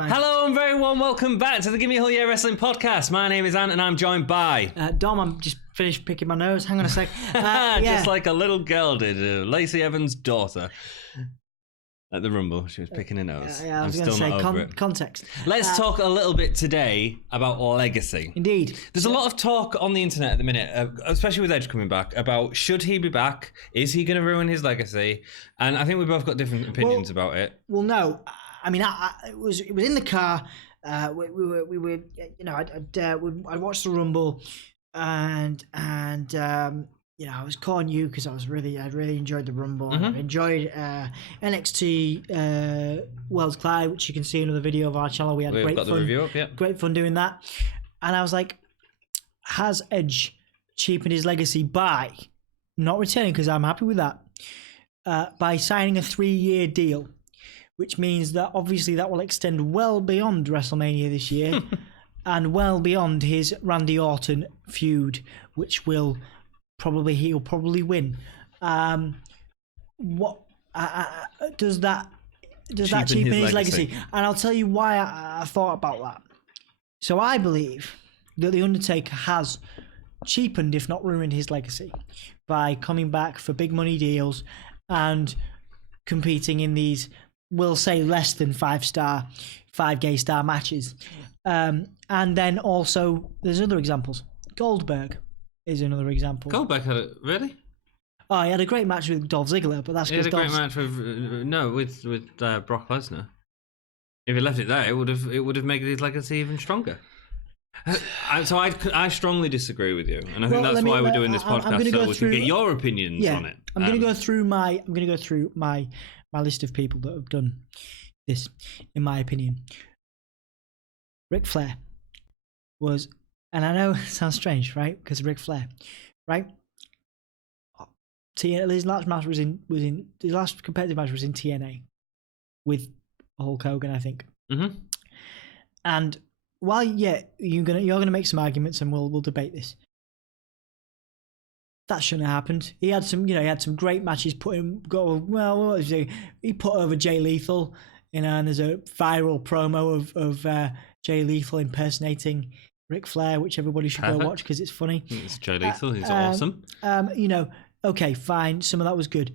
fine. Hello and very warm welcome back to the Gimme Whole Year Wrestling Podcast. My name is Ant and I'm joined by... Dom, I'm just finished picking my nose. Hang on a sec. Just like a little girl did, Lacey Evans' daughter. At the Rumble, she was picking her nose. I was going to say context. Let's talk a little bit today about legacy. Indeed. There's a lot of talk on the internet at the minute, especially with Edge coming back, about should he be back? Is he going to ruin his legacy? And I think we've both got different opinions about it. Well, no. I mean, it was in the car. We were, you know, I watched the Rumble, and you know, I was calling you because I really enjoyed the Rumble. Mm-hmm. I enjoyed NXT Worlds Collide, which you can see in another video of our channel. We've great got fun, the review up, yeah. Great fun doing that. And I was like, has Edge cheapened his legacy by not returning, because I'm happy with that, by signing a 3-year deal, which means that obviously that will extend well beyond WrestleMania this year and well beyond his Randy Orton feud, which he'll probably win. What does that cheapen his legacy? And I'll tell you why I thought about that. So I believe that the Undertaker has cheapened, if not ruined, his legacy by coming back for big money deals and competing in these, we'll say, less than 5 gay star matches. And then also there's other examples. Goldberg is another example. Goldberg had it, really? Oh, he had a great match with Dolph Ziggler, but that's because he had a great match with Brock Lesnar. If he left it there, it would have made his legacy even stronger. So I strongly disagree with you, and I think that's why we're doing this podcast, so we can get your opinions on it. I'm going to go through my list of people that have done this, in my opinion. Ric Flair was, and I know it sounds strange, right? Because Ric Flair, right? His last match was in his last competitive match was in TNA with Hulk Hogan, I think. Mm-hmm. And while you're gonna make some arguments, and we'll debate this, that shouldn't have happened. He had some great matches. He put over Jay Lethal, and there's a viral promo of Jay Lethal impersonating Ric Flair, which everybody should go watch because it's funny. It's Jay Lethal. He's awesome. Okay, fine. Some of that was good,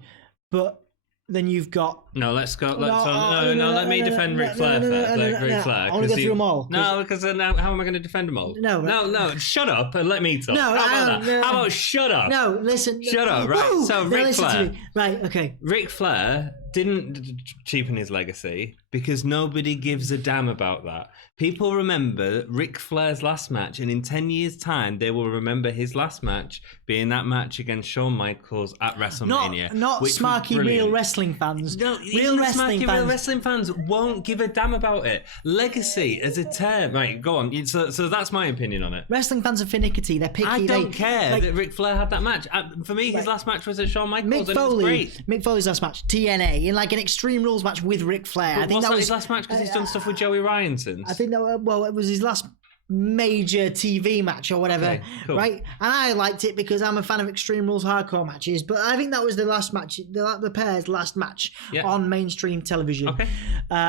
but then you've got let's go. Let me defend Ric Flair first. Ric Flair. I want to go through them all. No, because then how am I going to defend them all? No. Shut up and let me talk. How about shut up? No, listen. Shut up. Right. Whoa, so Ric Flair. Right. Okay. Ric Flair didn't cheapen his legacy because nobody gives a damn about that. People remember Ric Flair's last match, and in 10 years' time, they will remember his last match being that match against Shawn Michaels at WrestleMania. Not smarky real wrestling fans. No, real wrestling fans won't give a damn about it. Legacy as a term. Right, go on. So that's my opinion on it. Wrestling fans are finicky. They're picky. I don't care that Ric Flair had that match. For me, his last match was at Shawn Michaels, and it was great. Mick Foley's last match, TNA, in like an Extreme Rules match with Ric Flair. I think that was his last match because he's done stuff with Joey Ryan since. I think that, it was his last major TV match or whatever, okay, cool. Right? And I liked it because I'm a fan of Extreme Rules hardcore matches, but I think that was the last match, the pair's last match on mainstream television. Okay.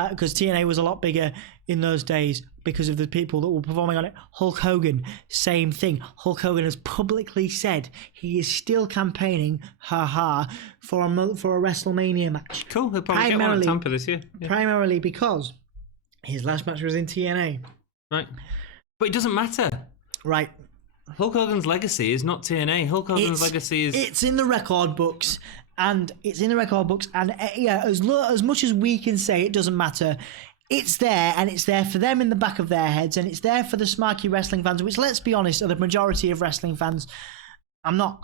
Because TNA was a lot bigger in those days because of the people that were performing on it. Hulk Hogan, same thing. Hulk Hogan has publicly said he is still campaigning, for a WrestleMania match. Cool, he'll probably get one at Tampa this year. Yeah. Primarily because his last match was in TNA. Right. But it doesn't matter. Right. Hulk Hogan's legacy is not TNA. Hulk Hogan's legacy is... It's in the record books. And as much as we can say it doesn't matter, it's there, and it's there for them in the back of their heads, and it's there for the smarky wrestling fans, which, let's be honest, are the majority of wrestling fans. I'm not...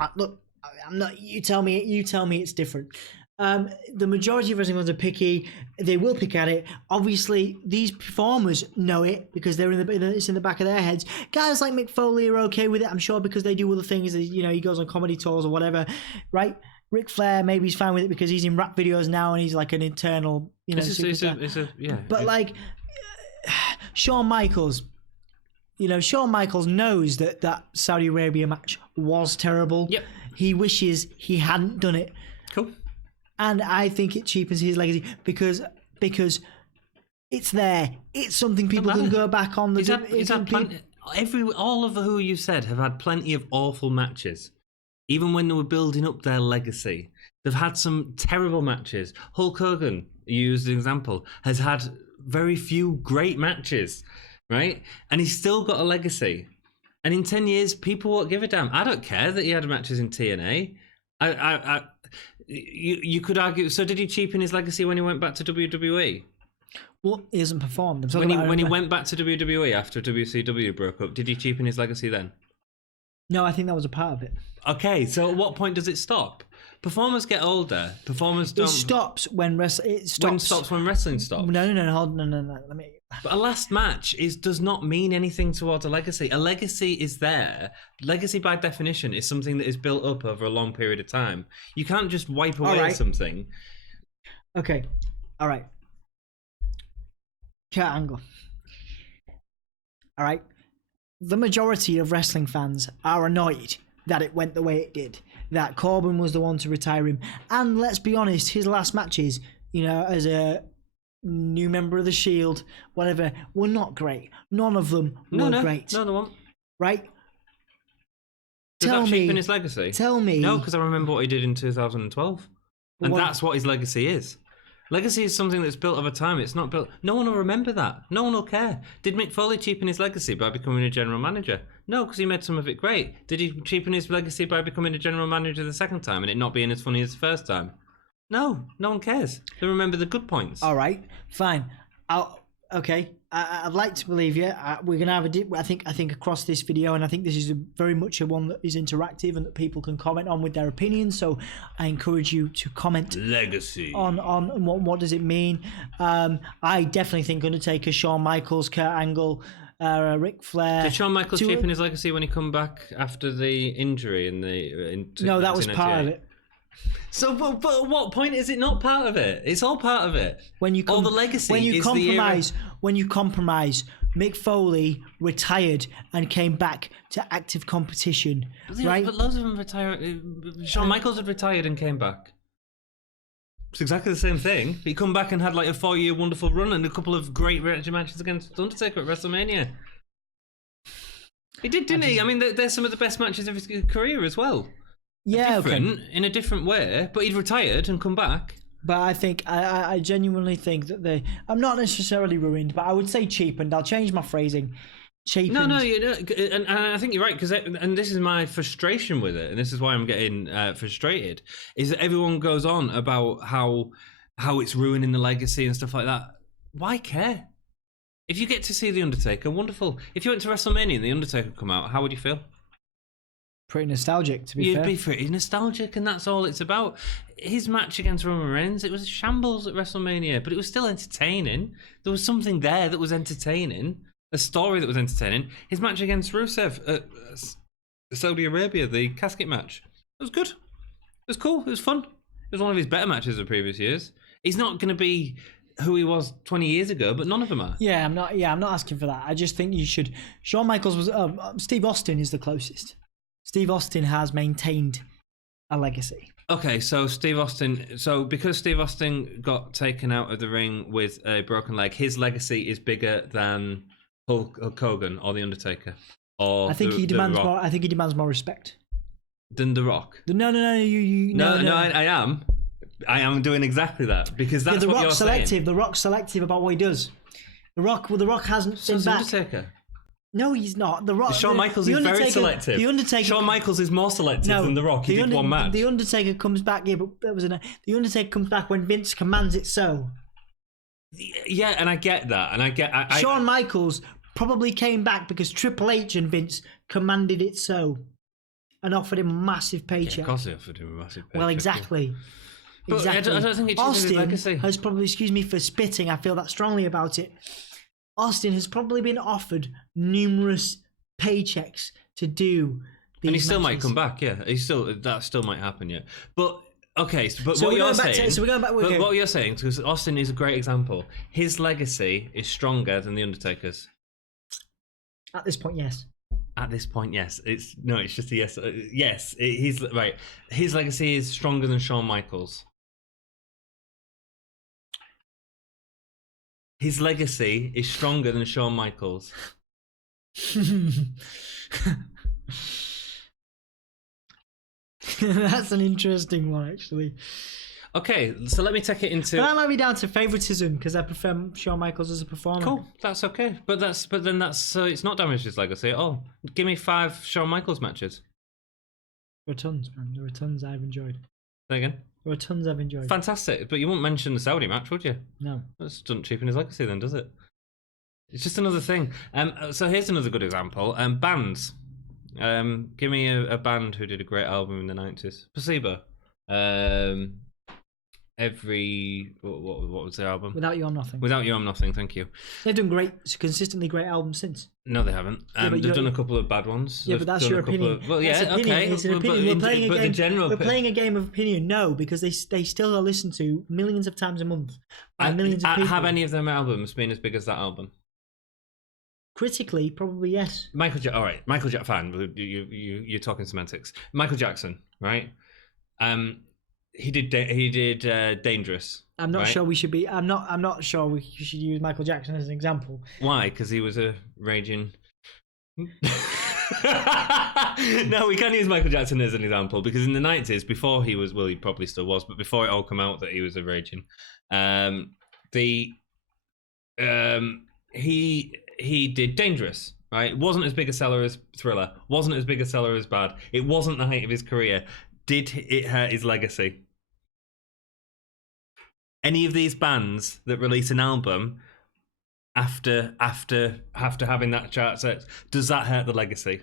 You tell me it's different. The majority of wrestling fans are picky. They will pick at it. Obviously, these performers know it because it's in the back of their heads. Guys like Mick Foley are okay with it, I'm sure, because they do other things. He goes on comedy tours or whatever, right? Ric Flair, maybe he's fine with it because he's in rap videos now and he's like an internal, superstar. But like Shawn Michaels, Shawn Michaels knows that Saudi Arabia match was terrible. Yep. He wishes he hadn't done it. Cool. And I think it cheapens his legacy because It's there. It's something people can go back on. He's had plenty. All of who you said have had plenty of awful matches. Even when they were building up their legacy, they've had some terrible matches. Hulk Hogan, used as an example, has had very few great matches, right? And he's still got a legacy. And in 10 years, people won't give a damn. I don't care that he had matches in TNA. You could argue. So did he cheapen his legacy when he went back to WWE? Well, he hasn't performed. When he went back to WWE after WCW broke up, did he cheapen his legacy then? No, I think that was a part of it. Okay, so at what point does it stop? Performers get older. Performers don't. It stops when wrestling. It stops. When wrestling stops. No. Let me. But a last match does not mean anything towards a legacy. A legacy is there. Legacy, by definition, is something that is built up over a long period of time. You can't just wipe away something. Okay, all right. Kurt Angle. All right. The majority of wrestling fans are annoyed that it went the way it did. That Corbin was the one to retire him. And let's be honest, his last matches, as a new member of the Shield, whatever, were not great. None of them were great. No, they weren't. Right? Does that cheapen his legacy? Tell me. No, because I remember what he did in 2012. And that's what his legacy is. Legacy is something that's built over time. It's not built... No one will remember that. No one will care. Did Mick Foley cheapen his legacy by becoming a general manager? No, because he made some of it great. Did he cheapen his legacy by becoming a general manager the second time and it not being as funny as the first time? No one cares. They remember the good points. All right, fine. Okay. I'd like to believe you. We're gonna have I think across this video, and I think this is very much a one that is interactive and that people can comment on with their opinions. So I encourage you to comment. Legacy on what does it mean. I definitely think Undertaker, Shawn Michaels, Kurt Angle, Ric Flair. Did Shawn Michaels cheapen his legacy when he come back after the injury No, that was part of it. So, but at what point is it not part of it? It's all part of it. When you all the legacy. When you compromise, Mick Foley retired and came back to active competition, right? But loads of them retired. Shawn Michaels had retired and came back. It's exactly the same thing. He come back and had like a 4-year wonderful run and a couple of great matches against Undertaker at WrestleMania. He did, didn't he? I mean, there's some of the best matches of his career as well. Yeah, in a different way, but he'd retired and come back. But I think I genuinely think that I'm not necessarily ruined, but I would say cheapened. I'll change my phrasing. Cheapened. No, and I think you're right and this is my frustration with it, and this is why I'm getting frustrated. Is that everyone goes on about how it's ruining the legacy and stuff like that. Why care? If you get to see the Undertaker, wonderful. If you went to WrestleMania and the Undertaker come out, how would you feel? Pretty nostalgic, to be fair. You'd be pretty nostalgic, and that's all it's about. His match against Roman Reigns, it was a shambles at WrestleMania, but it was still entertaining. There was something there that was entertaining, a story that was entertaining. His match against Rusev at Saudi Arabia, the casket match, it was good. It was cool. It was fun. It was one of his better matches of previous years. He's not going to be who he was 20 years ago, but none of them are. I'm not asking for that. I just think you should. Shawn Michaels was. Steve Austin is the closest. Steve Austin has maintained a legacy. Okay, so Steve Austin... So because Steve Austin got taken out of the ring with a broken leg, his legacy is bigger than Hulk Hogan or The Undertaker? Or I think he demands more. I think he demands more respect. Than The Rock? No, I am. I am doing exactly that, because that's what you're saying. The Rock's selective about what he does. The Rock hasn't been back. Undertaker. No, he's not. Shawn Michaels is very selective. The Undertaker. Shawn Michaels is more selective than The Rock. He did one match. The Undertaker comes back. Yeah, but the Undertaker comes back when Vince commands it so. Yeah, and I get that, Shawn Michaels probably came back because Triple H and Vince commanded it so, and offered him a massive paycheck. Yeah, of course, they offered him a massive paycheck. Well, exactly. But exactly. I don't think it changes his legacy. Has probably, excuse me for spitting, I feel that strongly about it. Austin has probably been offered numerous paychecks to do these and he still matches. might come back, yeah. That still might happen, yeah. But okay, but so what you're saying... So we're going back... But what you're saying, because Austin is a great example, his legacy is stronger than The Undertaker's. At this point, yes. At this point, yes. It's just a yes. Yes, he's right. His legacy is stronger than Shawn Michaels. his legacy is stronger than Shawn Michaels. That's an interesting one, actually. Okay, so let me take it into. But that might be down to favoritism because I prefer Shawn Michaels as a performer. Cool, that's okay. But then that's so it's not damaged his legacy at all. Give me 5 Shawn Michaels matches. There are tons, man. There are tons I've enjoyed. Say again. There are tons I've enjoyed. Fantastic, but you wouldn't mention the Saudi match, would you? No. That doesn't cheapen his legacy, then, does it? It's just another thing. So here's another good example. Bands. Give me a band who did a great album in the 90s. Placebo. What was their album? Without You I'm Nothing. Without You I'm Nothing, thank you. They've done consistently great albums since. No, they haven't. They've done a couple of bad ones. Yeah, but that's your opinion. Well, yeah, okay. It's an opinion. We're playing a game of opinion. No, because they still are listened to millions of times a month by millions of people. Have any of them albums been as big as that album? Critically, probably yes. All right, Michael Jackson. Fine, you're talking semantics. Michael Jackson, right? He did Dangerous. I'm not sure we should be. I'm not sure we should use Michael Jackson as an example. Why? Because he was a raging. No, we can't use Michael Jackson as an example because in the 90s, before he was, well, he probably still was, but before it all came out that he was a raging, he did Dangerous. Right? It wasn't as big a seller as Thriller. Wasn't as big a seller as Bad. It wasn't the height of his career. Did it hurt his legacy? Any of these bands that release an album after having that chart set, does that hurt the legacy?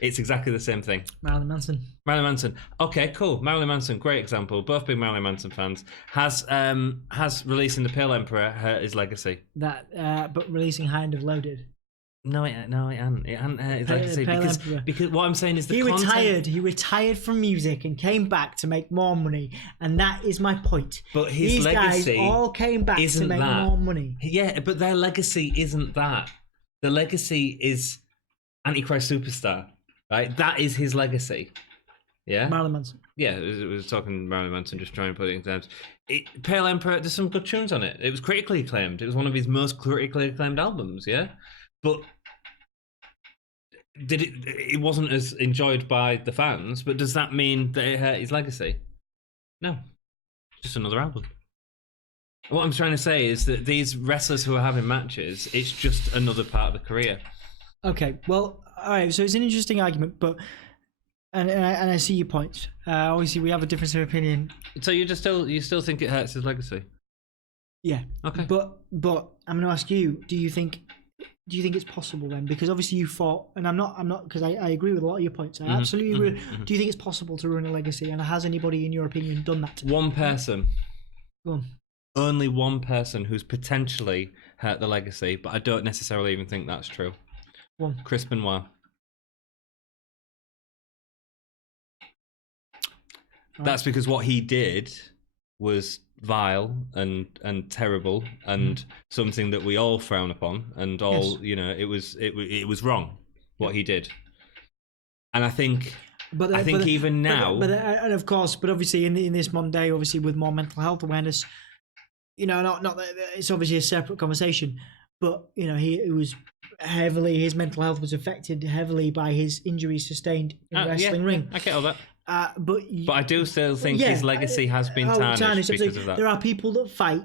It's exactly the same thing. Marilyn Manson. Okay, cool. Marilyn Manson, great example. Both big Marilyn Manson fans. Has releasing The Pale Emperor hurt his legacy? But releasing High and Loaded. No, it hadn't. It hadn't hurt his legacy because what I'm saying is he retired from music and came back to make more money, and that is my point. But his legacy guys all came back to make more money. Yeah, but their legacy isn't that. The legacy is Antichrist Superstar, right? That is his legacy. Yeah, Marilyn Manson. Yeah, it was talking Marilyn Manson, just trying to put it in terms. Pale Emperor, there's some good tunes on it. It was critically acclaimed. It was one of his most critically acclaimed albums. Yeah. But it wasn't as enjoyed by the fans, but does that mean that it hurt his legacy? No. Just another album. What I'm trying to say is that these wrestlers who are having matches, it's just another part of the career. Okay, well, all right, so it's an interesting argument, but and I see your points. Obviously we have a difference of opinion. So you still think it hurts his legacy? Yeah. Okay. But I'm gonna ask you, do you think it's possible then? Because obviously you fought, and I'm not because I agree with a lot of your points. I absolutely agree. Mm-hmm. Do you think it's possible to ruin a legacy? And has anybody, in your opinion, done that? One person. Go on. Only one person who's potentially hurt the legacy, but I don't necessarily even think that's true. One. Chris Benoit. That's because what he did was vile and terrible and something that we all frown upon and all, yes. It was wrong what he did. And I think even now, and of course, but obviously in this modern day, obviously with more mental health awareness, not that it's obviously a separate conversation, but it was heavily, his mental health was affected heavily by his injuries sustained in the wrestling ring. I get all that. But I do still think his legacy has been tarnished because of that. There are people that fight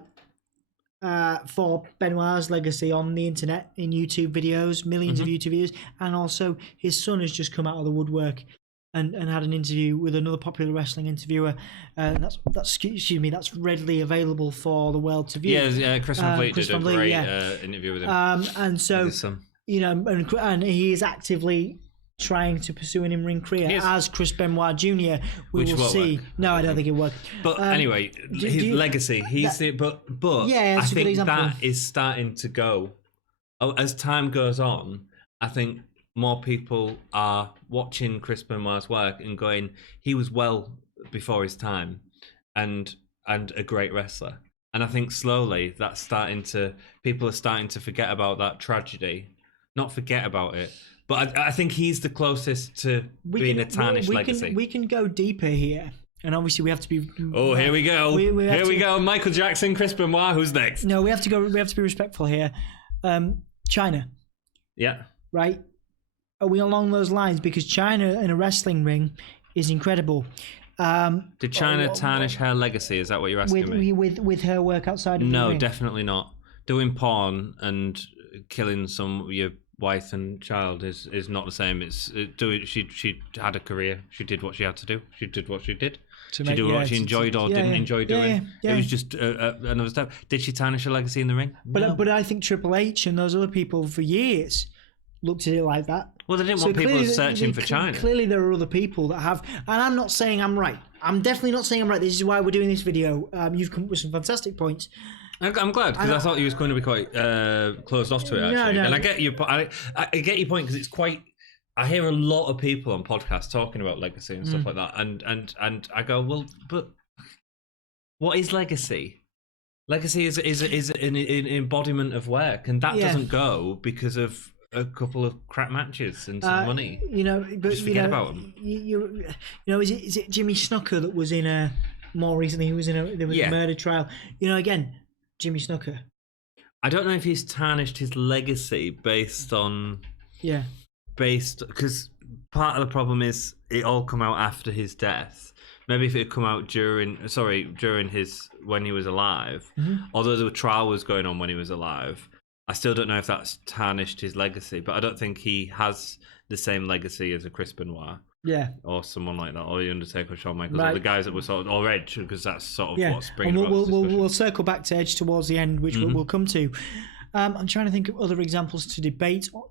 for Benoit's legacy on the internet, in YouTube videos, millions of YouTube videos, and also his son has just come out of the woodwork and had an interview with another popular wrestling interviewer. That's readily available for the world to view. Yeah, Chris Van Vliet did a great interview with him. And so, and he is actively trying to pursue an in-ring career as Chris Benoit Jr. We will see. No, I don't think it would. But anyway, his legacy. I think that is starting to go. As time goes on, I think more people are watching Chris Benoit's work and going, he was well before his time and a great wrestler. And I think slowly people are starting to forget about that tragedy. Not forget about it. But I think he's the closest to being a tarnished legacy. We can go deeper here, and obviously we have to be. Oh, here we go. Here we go. Michael Jackson, Chris Benoit. Who's next? No, we have to go. We have to be respectful here. China. Yeah. Right. Are we along those lines? Because China in a wrestling ring is incredible. Did China tarnish her legacy? Is that what you're asking me? With her work outside of the ring? No, definitely not. Doing porn and killing your wife and child is not the same. She had a career. She did what she had to do. She did what she did. She did what she enjoyed or didn't enjoy doing. It was just another step. Did she tarnish her legacy in the ring? But I think Triple H and those other people for years looked at it like that. Well, they didn't want people searching for China. Clearly, there are other people that have, and I'm not saying I'm right. I'm definitely not saying I'm right. This is why we're doing this video. You've come up with some fantastic points. I'm glad, because I thought you was going to be quite closed off to it, actually. No. And I get your I get your point, because it's quite. I hear a lot of people on podcasts talking about legacy and stuff like that, and I go, well, but what is legacy? Legacy is an embodiment of work, and that doesn't go because of a couple of crap matches and some money. But just forget about them. Is it Jimmy Snuka that was in a more recently? He was in a murder trial. Again, Jimmy Snuka. I don't know if he's tarnished his legacy based because part of the problem is it all come out after his death. Maybe if it had come out during his when he was alive, although the trial was going on when he was alive, I still don't know if that's tarnished his legacy. But I don't think he has the same legacy as a Chris Benoit, or someone like that, or the Undertaker, or Shawn Michaels, or the guys that were sort of or Edge, because that's sort of what's bringing. And we'll circle back to Edge towards the end, which we'll come to. I'm trying to think of other examples to debate on.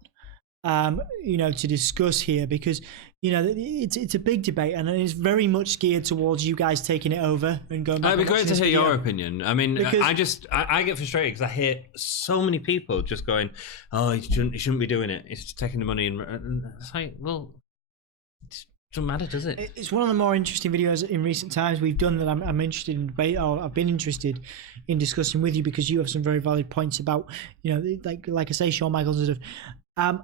To discuss here, because it's a big debate, and it's very much geared towards you guys taking it over and going back. It'd be great to hear your opinion. I mean, because I get frustrated because I hear so many people just going, "Oh, he shouldn't be doing it. He's just taking the money," and it's like, well, it doesn't matter, does it? It's one of the more interesting videos in recent times we've done that I'm interested in debate, or I've been interested in discussing with you, because you have some very valid points about, like I say, Shawn Michaels and stuff.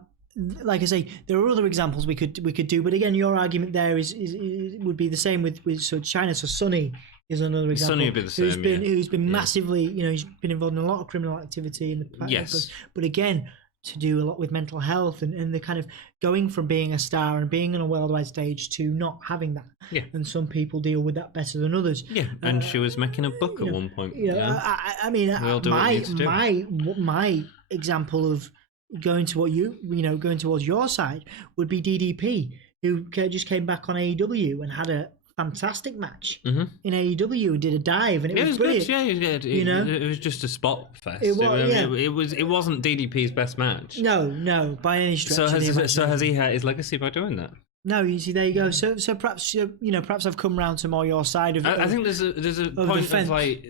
Like I say, there are other examples we could do, but again, your argument there would be the same with China. So Sonny is another example. Sonny would be the same. Who's been massively, he's been involved in a lot of criminal activity in the past. Yes. But again, to do a lot with mental health and the kind of going from being a star and being on a worldwide stage to not having that. Yeah. And some people deal with that better than others. Yeah. And she was making a book at one point. I mean, my example of going to going towards your side would be DDP, who just came back on AEW and had a fantastic match in AEW and did a dive, and it was brilliant. Good. Yeah, it was just a spot fest. It wasn't DDP's best match. No, by any stretch. So has he hurt his legacy by doing that? No, you see, there you go. So perhaps perhaps I've come round to more your side of it. I think there's a point of like,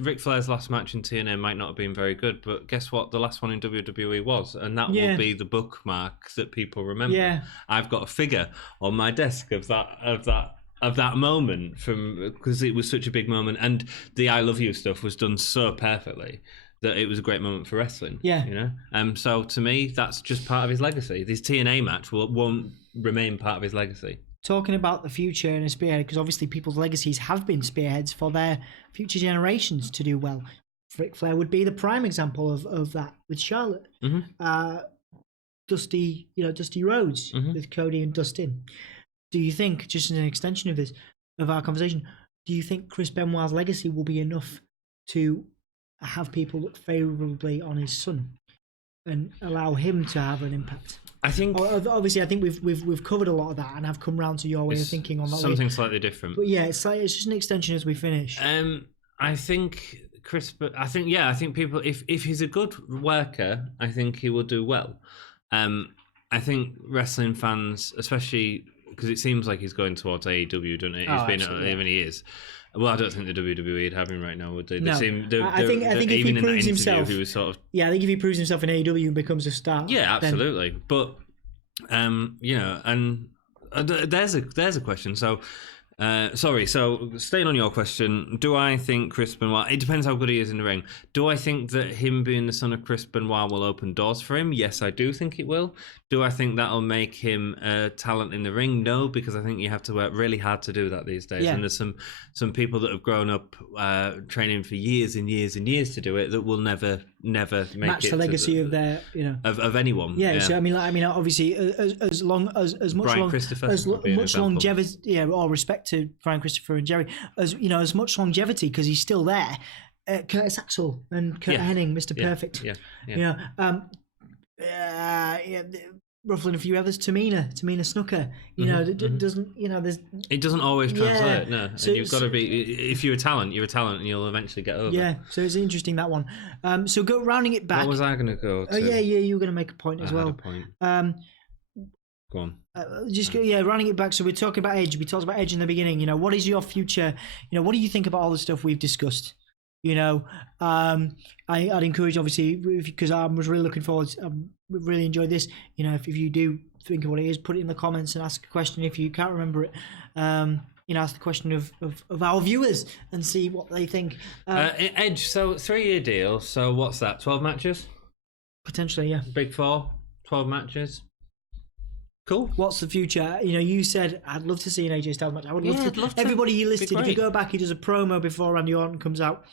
Ric Flair's last match in TNA might not have been very good, but guess what? The last one in WWE was, and that will be the bookmark that people remember. Yeah. I've got a figure on my desk of that moment because it was such a big moment, and the I Love You stuff was done so perfectly that it was a great moment for wrestling. Yeah. So to me, that's just part of his legacy. This TNA match won't remain part of his legacy. Talking about the future and a spearhead, because obviously people's legacies have been spearheads for their future generations to do well. Ric Flair would be the prime example of that with Charlotte. Dusty Rhodes with Cody and Dustin. Do you think, just as an extension of our conversation, do you think Chris Benoit's legacy will be enough to have people look favourably on his son and allow him to have an impact? I think obviously we've covered a lot of that, and I've come round to your way of thinking on that. Something slightly different. But yeah, it's just an extension as we finish. I think I think people, if he's a good worker, I think he will do well. I think wrestling fans, especially because it seems like he's going towards AEW, doesn't it? Even he is. Well, I don't think the WWE would have him right now, would they? No. I think if he proves himself, he was sort of. Yeah, I think if he proves himself in AEW and becomes a star. Yeah, absolutely. But and there's a question. So Sorry, so staying on your question, do I think Chris Benoit, it depends how good he is in the ring. Do I think that him being the son of Chris Benoit will open doors for him? Yes, I do think it will. Do I think that'll make him a talent in the ring? No, because I think you have to work really hard to do that these days. Yeah. And there's some people that have grown up training for years and years and years to do it that will never make match it the legacy of their, of anyone. Yeah, so I mean, obviously, as much Brian Christopher would be an much example. longevity, all respect to Brian Christopher and Jerry, as much longevity because he's still there. Curtis Axel and Kurt Hennig, Mr. Perfect. Ruffling a few others. Tamina Snuka. Doesn't there's. It doesn't always translate. No, So- and you've got to be. If you're a talent, and you'll eventually get over. Yeah, so it's interesting that one. So rounding it back. What was I going to go to? You were going to make a point as I well. had a point. Go on. Running it back. So we're talking about Edge. We talked about Edge in the beginning. What is your future? What do you think about all the stuff we've discussed? I'd encourage, obviously, because I was really looking forward. I really enjoyed this. If you do think of what it is, put it in the comments and ask a question. If you can't remember it, ask the question of our viewers and see what they think. Edge. So 3-year deal. So what's that? 12 matches. Potentially, yeah. Big 4. 12 matches. Cool. What's the future? You said I'd love to see an AJ Styles match. I would love to. Everybody he listed. If you go back, he does a promo before Randy Orton comes out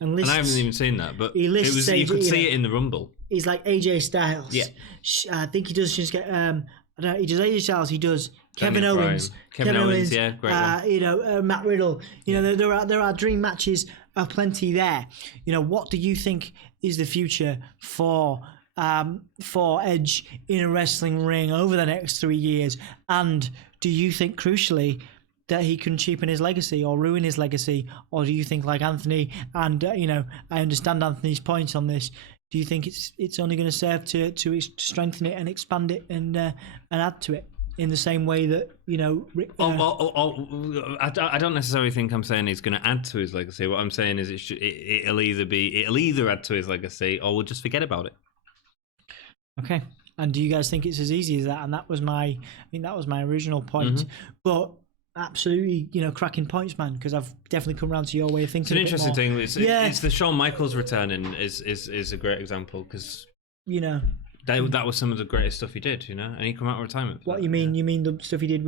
and lists. And I haven't even seen that, but he lists you could see it in the Rumble. He's like AJ Styles. Yeah. I think he does just get. I don't know. He does AJ Styles. He does Kevin Daniel Owens. Bryan. Kevin Owens. Yeah, great one. Matt Riddle. There are dream matches plenty there. What do you think is the future for Edge in a wrestling ring over the next 3 years? And do you think, crucially, that he can cheapen his legacy or ruin his legacy? Or do you think, like Anthony, and I understand Anthony's points on this, do you think it's only going to serve to strengthen it and expand it and add to it in the same way that I don't necessarily think I'm saying he's going to add to his legacy. What I'm saying is it'll either add to his legacy or we'll just forget about it. Okay. And do you guys think it's as easy as that? And that was my original point. Mm-hmm. But absolutely, cracking points, man, because I've definitely come around to your way of thinking. It's an interesting thing. It's the Shawn Michaels returning is a great example because that was some of the greatest stuff he did, and he come out of retirement. What you mean? You mean the stuff he did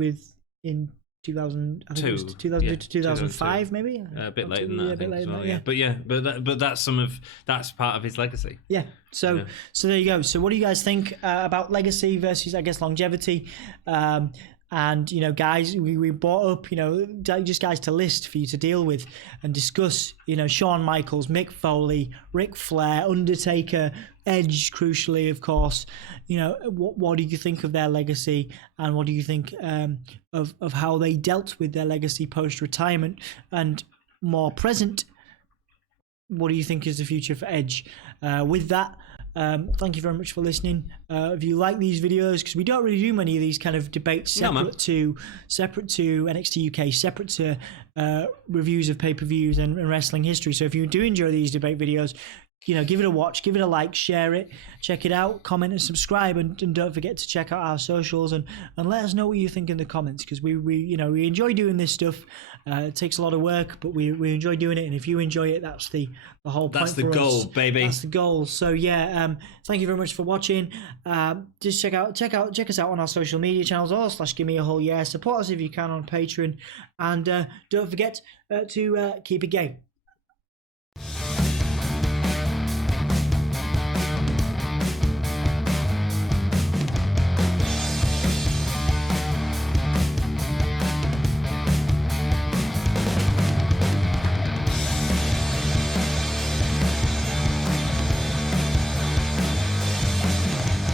in 2002 to 2005, maybe a bit later than that. A bit later than that, yeah. But that's part of his legacy. Yeah. So there you go. So what do you guys think about legacy versus, I guess, longevity? And guys, we brought up just guys to list for you to deal with and discuss. Shawn Michaels, Mick Foley, Ric Flair, Undertaker, Edge, crucially, of course. What do you think of their legacy, and what do you think of how they dealt with their legacy post retirement, and more present? What do you think is the future for Edge? With that, thank you very much for listening. If you like these videos, because we don't really do many of these kind of debates separate to NXT UK, separate to reviews of pay-per-views and wrestling history. So if you do enjoy these debate videos, give it a watch, give it a like, share it, check it out, comment and subscribe, and don't forget to check out our socials and let us know what you think in the comments, because we enjoy doing this stuff. It takes a lot of work, but we enjoy doing it, and if you enjoy it, that's the whole point. That's the goal, baby. That's the goal. So thank you very much for watching. Just check us out on our social media channels /Gimme a whole year. Support us if you can on Patreon, and don't forget to keep it gay.